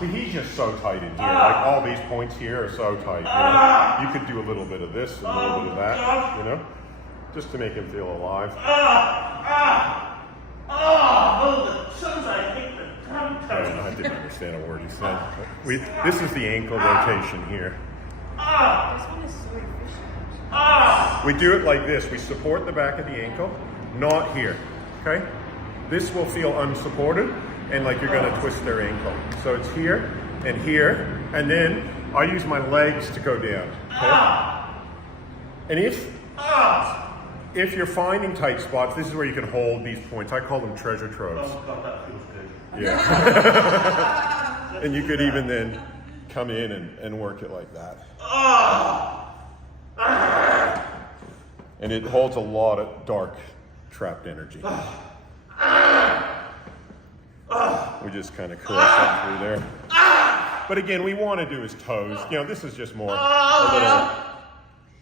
See, he's just so tight in here. Like all these points here are so tight. You know? You could do a little bit of this and a little bit of that, you know, just to make him feel alive. I didn't understand a word he said. This is the ankle rotation here. This one is so efficient. We do it like this. We support the back of the ankle, not here, okay? This will feel unsupported and like you're gonna twist their ankle. So it's here, and then I use my legs to go down, okay? And if you're finding tight spots, this is where you can hold these points. I call them treasure troves. Oh God, that feels good. Yeah. And you could even then come in and work it like that. And it holds a lot of dark trapped energy. We just kind of caress that through there. But again, we want to do his toes. You know, this is just more a little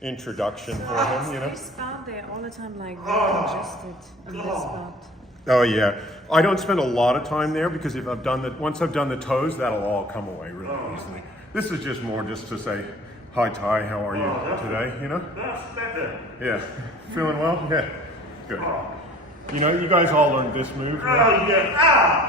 introduction for him, you know. There's spot there all the time, like very congested in this spot. Oh yeah, I don't spend a lot of time there because if once I've done the toes, that'll all come away really easily. This is just more just to say, hi Ty, how are you today? You know? That's better. Yeah, feeling well? Yeah, good. You know, you guys all learned this move. Right? Oh yeah.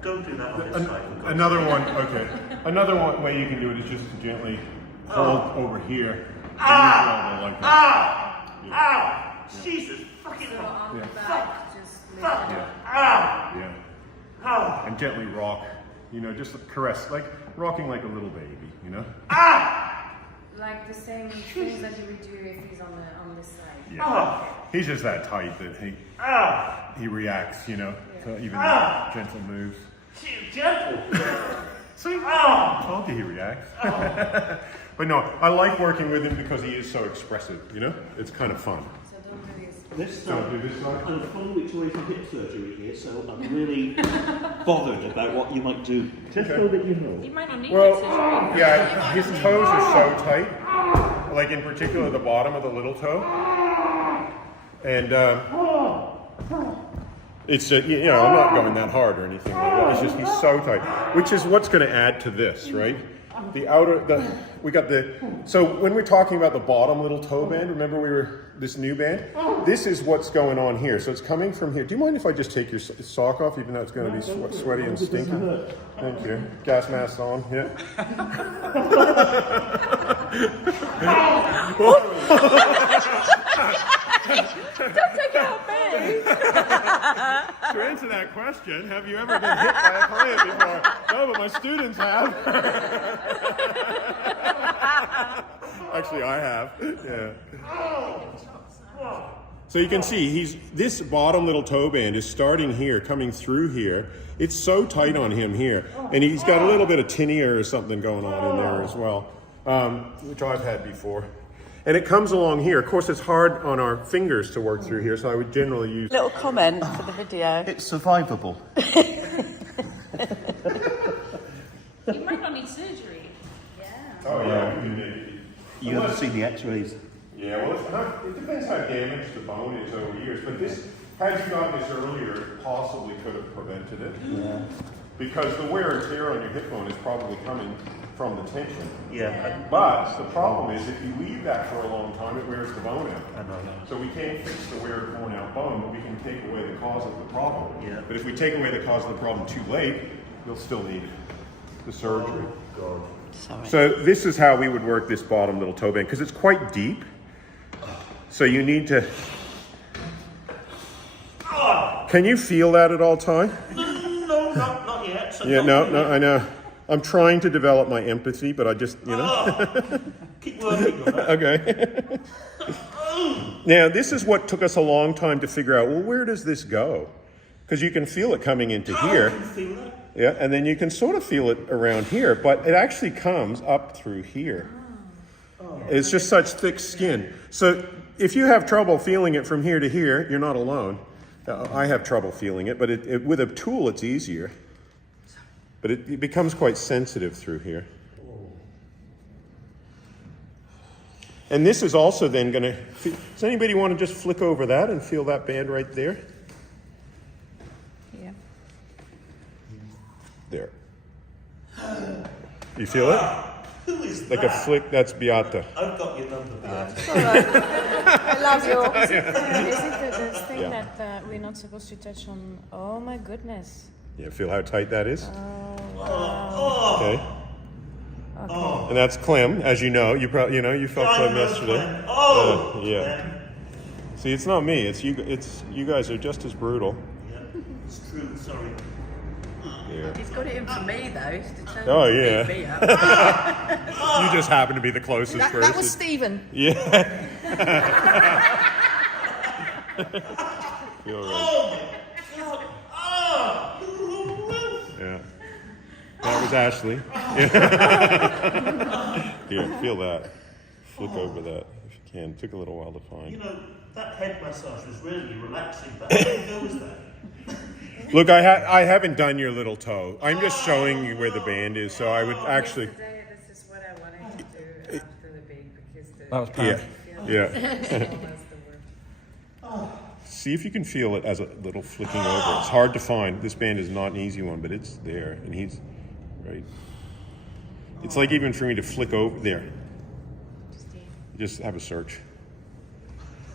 Don't do that on this side. Another one. Okay, another one way you can do it is just to gently hold over here. Like that. Jesus fucking So hell. on the Yeah. back, just lift it up. Yeah. And gently rock. You know, just caress, like rocking like a little baby. You know. Like the same things that you would do if he's on this side. Yeah. He's just that tight that he reacts. You know, to even gentle moves. Gentle. See, I told you he reacts. But no, I like working with him because he is so expressive, you know? It's kind of fun. So don't do this. This Don't do this side. I'm 4 weeks away from hip surgery here, so I'm really bothered about what you might do. Just so that you know. He might not need Well, surgery. yeah, his toes are so tight. Like in particular, the bottom of the little toe. And it's, you know, I'm not going that hard or anything like that. It's just he's so tight, which is what's going to add to this, right? So when we're talking about the bottom little toe band, remember this new band? This is what's going on here. So it's coming from here. Do you mind if I just take your sock off, even though it's going to be sweaty and stinky? Thank you. Gas mask on, yeah. Don't take it out, babe. To answer that question, have you ever been hit by a client before? No, but my students have. Actually, I have. Yeah. So you can see this bottom little toe band is starting here, coming through here. It's so tight on him here, and he's got a little bit of tinea or something going on in there as well, which I've had before. And it comes along here. Of course, it's hard on our fingers to work through here, so I would generally use... Little comment for the video. It's survivable. He might not need surgery. Yeah. Oh, yeah. You haven't seen the x-rays. Yeah, well, it depends how damaged the bone is over years, but this, had you gotten this earlier, it possibly could have prevented it. Yeah. Because the wear and tear on your hip bone is probably coming from the tension. Yeah. But the problem is if you leave that for a long time, it wears the bone out. I know that. So we can't fix the wear and worn out bone, but we can take away the cause of the problem. Yeah. But if we take away the cause of the problem too late, you'll still need the surgery. Sorry. So this is how we would work this bottom little toe band, because it's quite deep. So you need to... Can you feel that at all, Ty? No, not yet. So Yeah, no, I know. I'm trying to develop my empathy, but I just, you know. Keep working on that. Okay. Now, this is what took us a long time to figure out, well, where does this go? Because you can feel it coming into here. I can feel that. Yeah, and then you can sort of feel it around here, but it actually comes up through here. It's just such thick skin. So if you have trouble feeling it from here to here, you're not alone. I have trouble feeling it, but with a tool, it's easier. But it becomes quite sensitive through here. And this is also then going to... Does anybody want to just flick over that and feel that band right there? Yeah. There. You feel it? Who is Like that? a flick, that's Beata. I've got your number, Beata. I love you. Is it the thing Yeah. that we're not supposed to touch on? Oh my goodness. Yeah, feel how tight that is? Oh, Okay. Okay. And that's Clem, as you know. You probably, you felt I Clem know yesterday. Clem. Oh, Yeah. Clem. See, it's not me. It's you. It's you guys are just as brutal. Yeah, it's true. Sorry. Yeah. He's got it in for me though. He's determined Oh, to yeah. beat me up. You just happen to be the closest person. That was Stephen. Yeah. Feel right. Oh my God. Oh. Yeah. That was Ashley. Here, feel that. Flick over that if you can. It took a little while to You find. know, that head massage was really relaxing, but how long ago was that? Look, I haven't done your little toe. I'm just showing you where the band is, so I would actually. Yesterday, this is what I wanted to do after the big because the That was Yeah. powerful. Yeah. was the word. See if you can feel it as a little flicking over. It's hard to find. This band is not an easy one, but it's there, and he's right. It's like even for me to flick over there. Just have a search.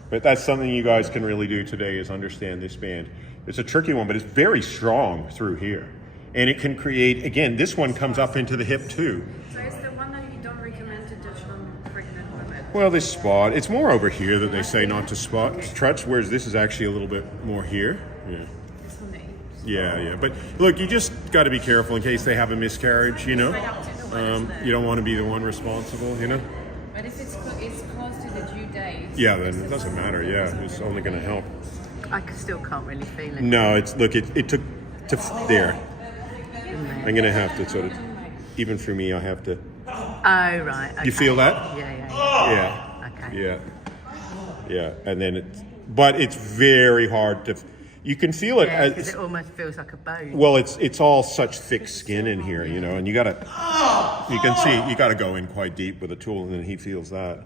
But that's something you guys can really do today is understand this band. It's a tricky one, but it's very strong through here. And it can create, again, this one comes up into the hip too. So it's the one that you don't recommend to touch on pregnant women. Well, this spot, it's more over here that they say not to touch, whereas this is actually a little bit more here. Yeah. This one that you Yeah. But look, you just got to be careful in case they have a miscarriage, you know? You don't want to be the one responsible, you know? But if it's close to the due date. Yeah, then it doesn't matter. Yeah, it's only going to help. I still can't really feel it. No, it took to there. I'm going to have to sort of, even for me, I have to. Oh, right. Okay. You feel that? Yeah. Yeah. Okay. Yeah. And then but it's very hard to, you can feel it. Yeah, as, because it almost feels like a bone. well, it's all such thick skin in here, you know, and you can see, you got to go in quite deep with a tool, and then he feels that.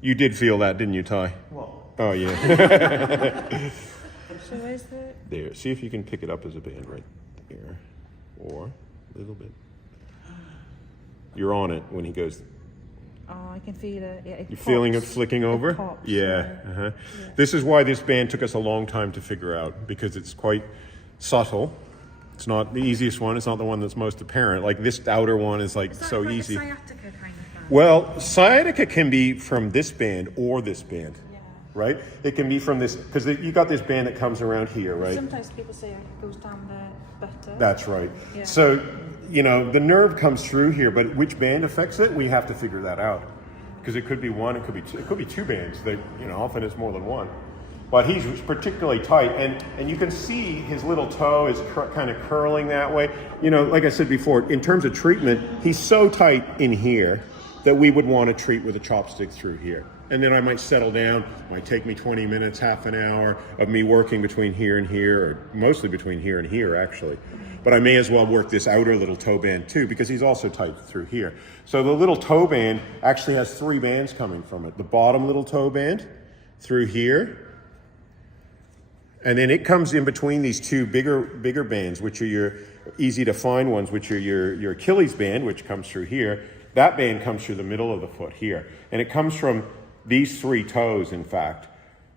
You did feel that, didn't you, Ty? What? Oh, yeah. So where's the? There. See if you can pick it up as a band right there. Or a little bit. You're on it when he goes. Oh, I can feel it. Yeah, You're feeling it flicking over? pops, Yeah. This is why this band took us a long time to figure out, because it's quite subtle. It's not the easiest one. It's not the one that's most apparent. Like this outer one is like so like easy. A sciatica kind of thing. Well, sciatica can be from this band or this band, right? It can be from this, because you got this band that comes around here, right? Sometimes people say it goes down the butter. That's right. Yeah. So, the nerve comes through here, but which band affects it, we have to figure that out. Because it could be one, it could be two bands. That often it's more than one. But he's particularly tight, and you can see his little toe is kind of curling that way. Like I said before, in terms of treatment, he's so tight in here that we would want to treat with a chopstick through here. And then I might settle down. It might take me 20 minutes, half an hour of me working between here and here, or mostly between here and here, actually. But I may as well work this outer little toe band too, because he's also tight through here. So the little toe band actually has three bands coming from it. The bottom little toe band through here, and then it comes in between these two bigger bands, which are your easy to find ones, which are your Achilles band, which comes through here. That band comes through the middle of the foot here. And it comes from these three toes, in fact.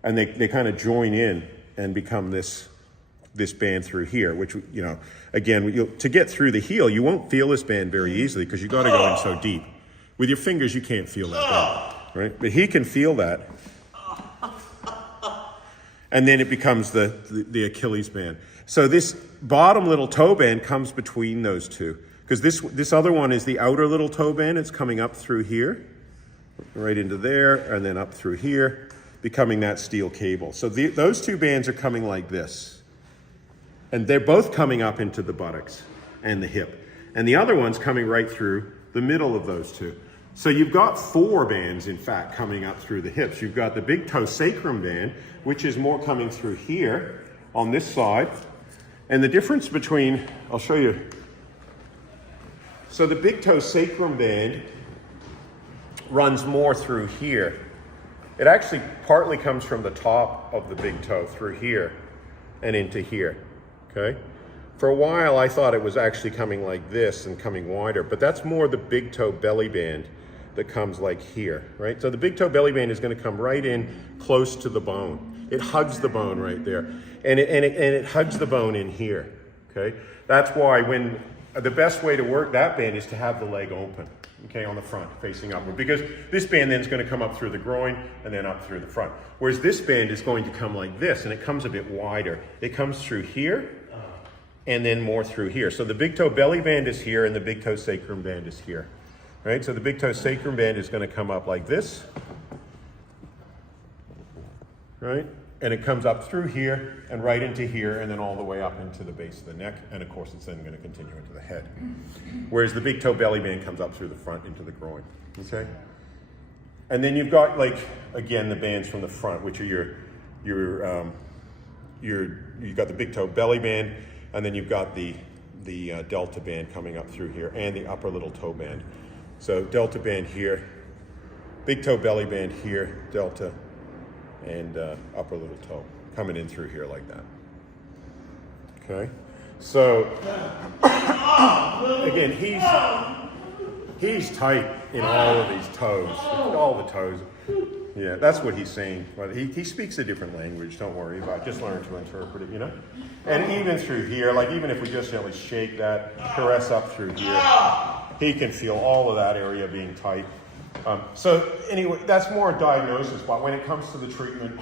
And they kind of join in and become this band through here, which, again, to get through the heel, you won't feel this band very easily because you got to go in so deep. With your fingers, you can't feel that band, right? But he can feel that. And then it becomes the Achilles band. So this bottom little toe band comes between those two. Because this other one is the outer little toe band. It's coming up through here, right into there, and then up through here, becoming that steel cable. So those two bands are coming like this. And they're both coming up into the buttocks and the hip. And the other one's coming right through the middle of those two. So you've got four bands, in fact, coming up through the hips. You've got the big toe sacrum band, which is more coming through here on this side. And the difference between, I'll show you. So the big toe sacrum band runs more through here. It actually partly comes from the top of the big toe through here and into here, okay? For a while, I thought it was actually coming like this and coming wider, but that's more the big toe belly band that comes like here, right? So the big toe belly band is going to come right in close to the bone. It hugs the bone right there, and it hugs the bone in here, okay? That's why when the best way to work that band is to have the leg open, okay, on the front, facing upward, because this band then is going to come up through the groin and then up through the front. Whereas this band is going to come like this, and it comes a bit wider. It comes through here, and then more through here. So the big toe belly band is here, and the big toe sacrum band is here, right? So the big toe sacrum band is going to come up like this, right? And it comes up through here and right into here, and then all the way up into the base of the neck, and of course it's then going to continue into the head. Whereas the big toe belly band comes up through the front into the groin, okay? And then you've got, like, again, the bands from the front, which are you've got the big toe belly band, and then you've got the delta band coming up through here, and the upper little toe band. So delta band here, big toe belly band here, delta, and upper little toe coming in through here like that. Okay, so again, he's tight in all of these toes, all the toes. Yeah, that's what he's saying. But he speaks a different language. Don't worry about it. Just learn to interpret it, you know. And even through here, like even if we just gently shake that, caress up through here, he can feel all of that area being tight. So anyway, that's more a diagnosis, but when it comes to the treatment,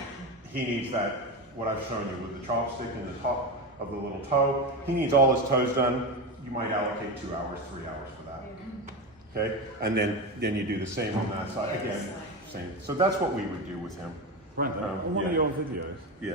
he needs that, what I've shown you with the chopstick and the top of the little toe. He needs all his toes done. You might allocate 2 hours, 3 hours for that. Okay? And then you do the same on that side. Again, same. So that's what we would do with him. Brandon, on one of your videos, Yeah.